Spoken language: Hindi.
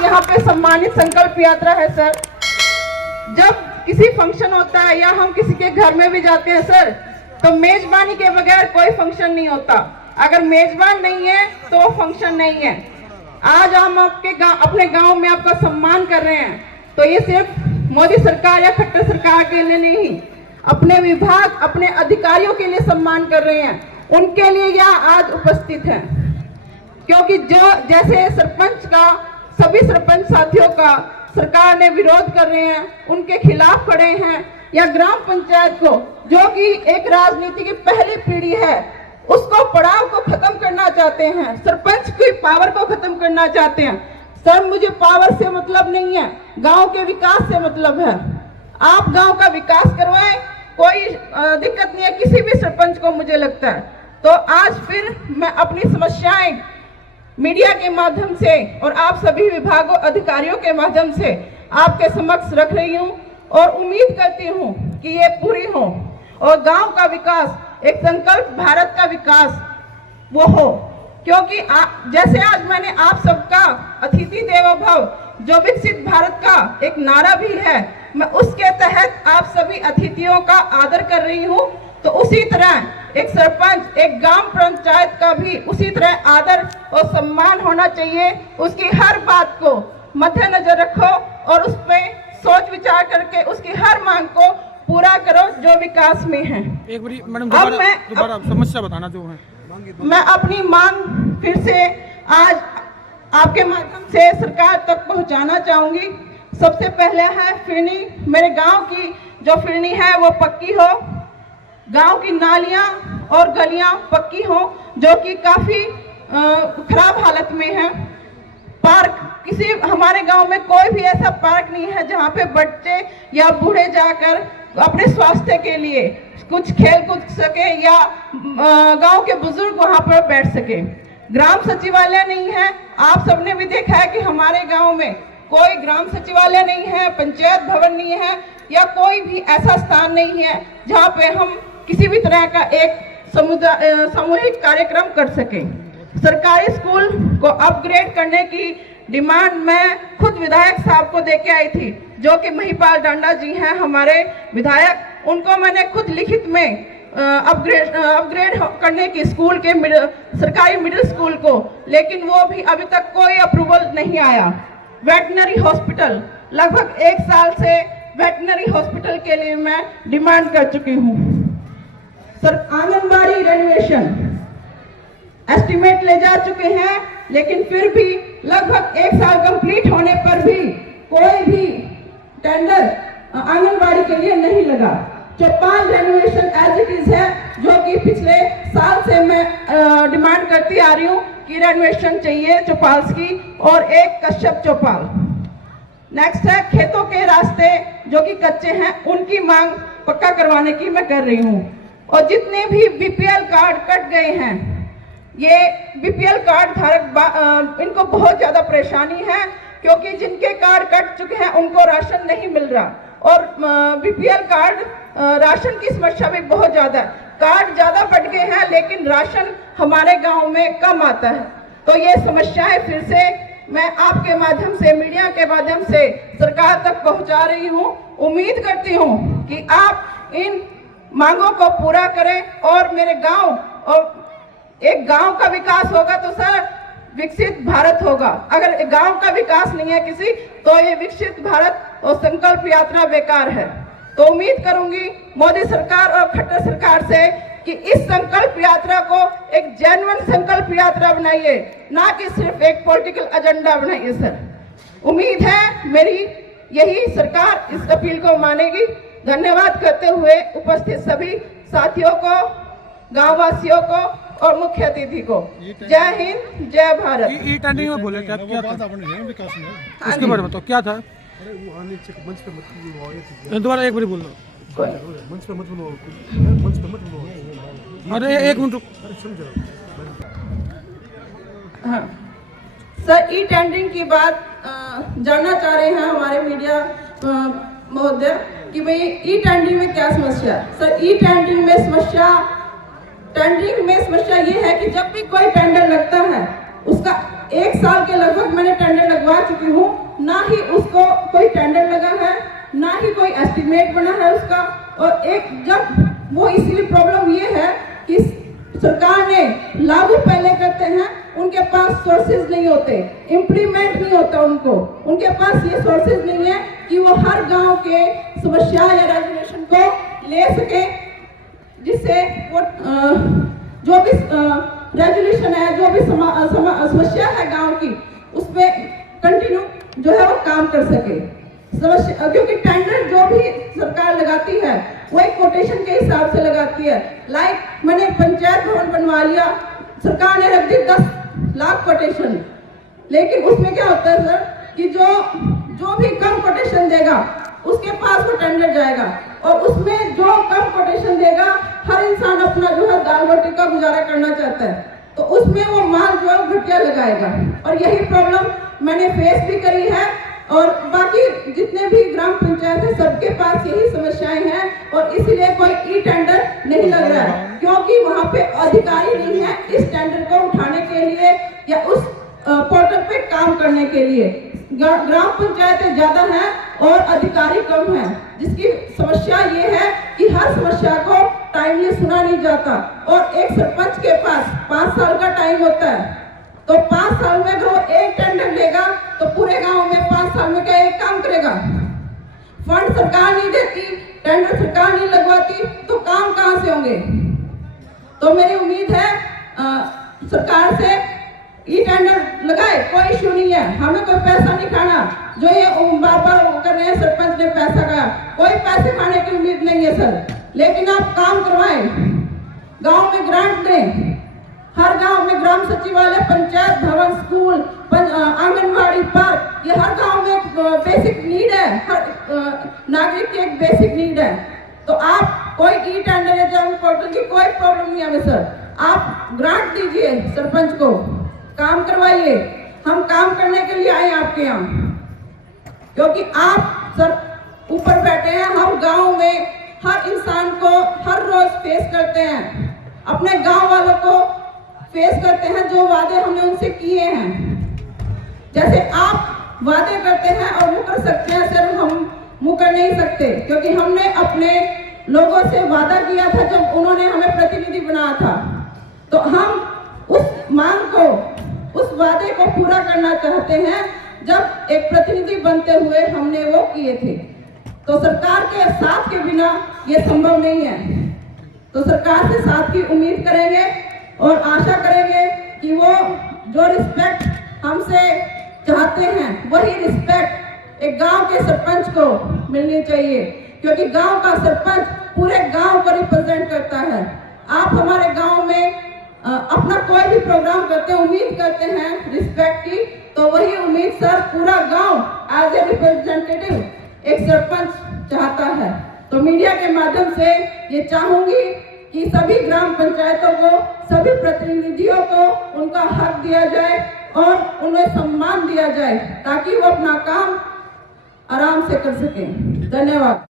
आज यहाँ पे सम्मानित संकल्प यात्रा है सर। जब किसी फंक्शन होता है या हम किसी के घर में भी जाते हैं सर, तो मेजबानी के बगैर कोई फंक्शन नहीं होता। अगर मेजबान नहीं है तो फंक्शन नहीं है। आज हम अपने गांव में आपका सम्मान कर रहे हैं, तो ये सिर्फ मोदी सरकार या खट्टर सरकार के लिए नहीं, अपने विभाग, अपने अधिकारियों के लिए सम्मान कर रहे हैं। उनके लिए यह आज उपस्थित है, क्योंकि जो जैसे सरपंच का, सभी सरपंच साथियों का सरकार ने विरोध कर रहे हैं, उनके खिलाफ खड़े हैं, या ग्राम पंचायत को, जो कि एक राजनीति की पहली पीढ़ी है, उसको पड़ाव को खत्म करना चाहते हैं, सरपंच की पावर को खत्म करना चाहते हैं। सर, मुझे पावर से मतलब नहीं है, गांव के विकास से मतलब है। आप गांव का विकास करवाएं, कोई दिक्कत नहीं है किसी भी सरपंच को, मुझे लगता है। तो आज फिर मैं अपनी समस्याएं मीडिया के माध्यम से और आप सभी विभागों, अधिकारियों के माध्यम से आपके समक्ष रख रही हूं, और उम्मीद करती हूं कि ये पूरी हो और गांव का विकास, एक संकल्प भारत का विकास वो हो। क्योंकि जैसे आज मैंने आप सबका अतिथि देवो भव, जो विकसित भारत का एक नारा भी है, मैं उसके तहत आप सभी अतिथियों का आदर कर रही हूं। तो उसी तरह एक सरपंच, एक ग्राम पंचायत का भी उसी तरह आदर और सम्मान होना चाहिए। उसकी हर बात को मद्देनजर रखो और उस पर सोच विचार करके उसकी हर मांग को पूरा करो जो विकास में है। एक बारी मैडम दोबारा समस्या बताना जो है। मैं अपनी मांग फिर से आज आपके माध्यम से सरकार तक पहुंचाना चाहूंगी। सबसे पहले है फिरनी, मेरे गांव की जो फिरनी है वो पक्की हो, गांव की नालियां और गलियां पक्की हो, जो कि काफी खराब हालत में है। पार्क, किसी हमारे गांव में कोई भी ऐसा पार्क नहीं है जहां पे बच्चे या बूढ़े जाकर अपने स्वास्थ्य के लिए कुछ खेल कूद सके, या गांव के बुजुर्ग वहां पर बैठ सके। ग्राम सचिवालय नहीं है, आप सबने भी देखा है कि हमारे गांव में कोई ग्राम सचिवालय नहीं है, पंचायत भवन नहीं है, या कोई भी ऐसा स्थान नहीं है जहां पे हम किसी भी तरह का एक सामूहिक कार्यक्रम कर सके। सरकारी स्कूल को अपग्रेड करने की डिमांड मैं खुद विधायक साहब को देके आई थी, जो कि महिपाल डांडा जी हैं हमारे विधायक। उनको मैंने खुद लिखित में अपग्रेड करने की स्कूल के सरकारी मिडिल स्कूल को, लेकिन वो भी अभी तक कोई अप्रूवल नहीं आया। वेटनरी हॉस्पिटल, लगभग 1 साल से वेटनरी हॉस्पिटल के लिए मैं डिमांड कर चुकी हूँ। सर, आंगनबाड़ी रेनोवेशन एस्टिमेट ले जा चुके हैं, लेकिन फिर भी लगभग 1 साल कंप्लीट होने पर भी कोई भी टेंडर आंगनबाड़ी के लिए नहीं लगा। चौपाल रेनोवेशन एज इट इज है, जो कि पिछले साल से मैं डिमांड करती आ रही हूँ कि रेनोवेशन चाहिए चौपाल की, और एक कश्यप चौपाल। नेक्स्ट है खेतों के रास्ते जो कि कच्चे हैं, उनकी मांग पक्का करवाने की मैं कर रही हूँ। और जितने भी बीपीएल कार्ड कट गए हैं, ये बीपीएल कार्ड धारक इनको बहुत ज्यादा परेशानी है, क्योंकि जिनके कार्ड कट चुके हैं उनको राशन नहीं मिल रहा, और बीपीएल कार्ड राशन की समस्या भी बहुत ज्यादा है। कार्ड ज्यादा बढ़ गए हैं, लेकिन राशन हमारे गांव में कम आता है। तो ये समस्याएं फिर से मैं आपके माध्यम से, मीडिया के माध्यम से सरकार तक पहुंचा रही हूं। उम्मीद करती हूं कि आप इन मांगों को पूरा करें, और मेरे गांव, और एक गांव का विकास होगा तो सर विकसित भारत होगा। अगर गांव का विकास नहीं है किसी, तो ये विकसित भारत और संकल्प यात्रा बेकार है। तो उम्मीद करूंगी मोदी सरकार और खट्टर सरकार से कि इस संकल्प यात्रा को एक जेन्युइन संकल्प यात्रा बनाइए, ना कि सिर्फ एक पॉलिटिकल एजेंडा बनाइए। सर, उम्मीद है मेरी यही सरकार इस अपील को मानेगी। धन्यवाद करते हुए उपस्थित सभी साथियों को, गाँव वासियों को और मुख्य अतिथि को जय हिंद, जय भारत। ई टेंडरिंग में बोले थे, क्या था उसके बारे में बताओ, क्या था? दोबारा एक बार बोल दो। अरे एक मिनट। हाँ सर, ई टेंडरिंग की बात जानना चाह रहे हैं हमारे मीडिया महोदय कि भाई ई टेंडरिंग में क्या समस्या है। सर, ई टेंडरिंग में समस्या ये है कि जब भी कोई टेंडर लगता है, उसका 1 साल के लगभग मैंने टेंडर लगवा बता चुकी हूँ, ना ही उसको कोई टेंडर लगा है, ना ही कोई एस्टिमेट बना है उसका। और एक जब वो इसलिए प्रॉब्लम ये है कि सरकार ने लागू पहले करते हैं, उनके पास सोर्सेज नहीं होते, इम्प्लीमेंट नहीं होता उनके पास ये सोर्सेज नहीं है कि वो हर गांव के समस्या या रेजुलेशन को ले सके, जिससे वो जो भी रेजुलेशन है, जो भी समस्या है गांव की, उसमें कंटिन्यू जो है वो काम कर सके। क्योंकि टेंडर जो भी सरकार लगाती है वो एक कोटेशन के हिसाब से लगाती है। लाइक मैंने पंचायत भवन बनवा लिया, सरकार ने रख दी 10 लाख कोटेशन, लेकिन उसमें क्या होता है सर कि जो भी कम कोटेशन देगा उसके पास वो टेंडर जाएगा, और उसमें जो कम कोटेशन देगा, हर इंसान अपना जो है दाल रोटी का गुजारा करना चाहता है, तो उसमें वो माल जो है घटिया लगाएगा। और यही प्रॉब्लम मैंने फेस भी करी है, और बाकी जितने भी ग्राम पंचायत है सबके पास यही समस्याएं हैं, और इसीलिए कोई ई टेंडर नहीं लग रहा है, क्योंकि वहाँ पे अधिकारी नहीं है इस टेंडर को उठाने के लिए या उस पोर्टल पे काम करने के लिए। ग्राम पंचायतें ज्यादा हैं और अधिकारी कम हैं, जिसकी समस्या ये है कि हर समस्या को टाइमली सुना नहीं जाता, और एक सरपंच के पास 5 साल का टाइम होता है, तो 5 साल में अगर वो एक टेंडर लेगा तो पूरे गांव में 5 साल में क्या एक काम करेगा? फंड सरकार नहीं देती, टेंडर सरकार नहीं लगवाती, तो काम कहां से होंगे? तो मेरी उम्मीद है सरकार से ई टेंडर लगाए, कोई इश्यू नहीं है, हमें कोई पैसा नहीं खाना। जो ये बार बार कर रहे हैं सरपंच ने पैसा खाया, कोई पैसे खाने की उम्मीद नहीं है सर, लेकिन आप काम करवाएं, गांव में ग्रांट दें, हर गांव में ग्राम सचिवालय, पंचायत भवन, स्कूल, आंगनबाड़ी, पार्क, ये हर गांव में बेसिक नीड है, हर नागरिक की एक बेसिक नीड है। तो आप कोई ई टेंडर या जन पोर्टल की कोई प्रॉब्लम नहीं है सर, आप ग्रांट दीजिए सरपंच को, काम करवाइए, हम काम करने के लिए आए आपके यहाँ, क्योंकि आप सर ऊपर बैठे हैं, हम गांव में हर इंसान को हर रोज फेस करते हैं, अपने गांव वालों को फेस करते हैं, जो वादे हमने उनसे किए हैं। जैसे आप वादे करते हैं और मुकर सकते हैं सर, हम मुकर नहीं सकते, क्योंकि हमने अपने लोगों से वादा किया था जब उन्होंने हमें प्रतिनिधि बनाया था, तो हम उस मांग को, उस वादे को पूरा करना चाहते हैं जब एक प्रतिनिधि बनते हुए हमने वो किए थे। तो सरकार के साथ के बिना ये संभव नहीं है, तो सरकार से साथ की उम्मीद करेंगे और आशा करेंगे कि वो जो रिस्पेक्ट हमसे चाहते हैं वही रिस्पेक्ट एक गांव के सरपंच को मिलनी चाहिए, क्योंकि गांव का सरपंच पूरे गांव को रिप्रेजेंट करता है। आप हमारे गांव में अपना कोई भी प्रोग्राम करते हैं, उम्मीद करते हैं रिस्पेक्ट की, तो वही उम्मीद सर पूरा गांव एज ए रिप्रेजेंटेटिव एक सरपंच चाहता है। तो मीडिया के माध्यम से ये चाहूंगी कि सभी ग्राम पंचायतों को, सभी प्रतिनिधियों को उनका हक दिया जाए और उन्हें सम्मान दिया जाए, ताकि वो अपना काम आराम से कर सकें। धन्यवाद।